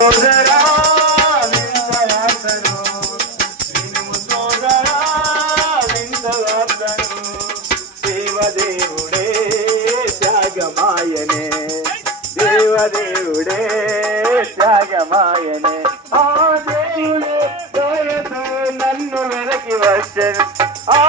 సోదరా వింత వార్తను వినుము సోదరా వింత వార్తను దేవదేవుడే త్యాగమాయనే దేవదేవుడే త్యాగమాయనే ఆ దేవుడే దయతో నన్ను వెనక్కి వచ్చను ఆ